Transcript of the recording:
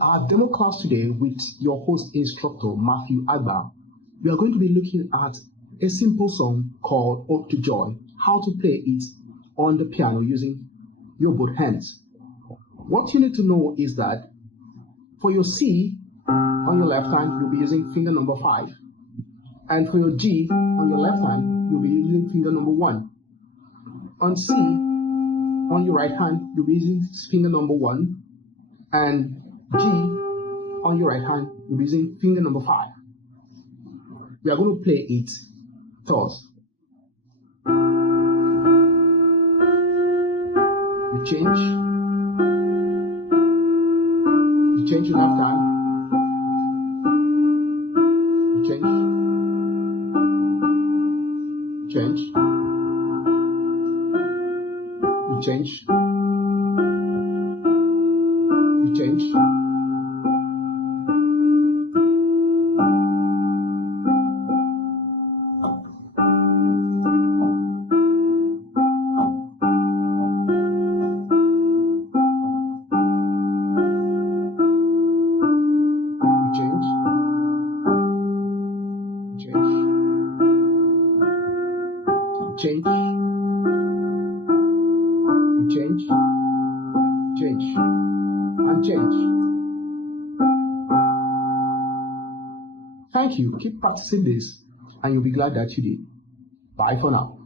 our demo class today with your host instructor, Matthew Agba. We are going to be looking at a simple song called Ode to Joy, how to play it on the piano using your both hands. What you need to know is that for your C on your left hand, you'll be using finger number 5. And for your G on your left hand, you'll be using finger number 1. On C on your right hand, you'll be using finger number 1. And G on your right hand, you'll be using finger number 5. We are going to play it first. You change your left hand. You change. Change. Thank you. Keep practicing this and you'll be glad that you did. Bye for now.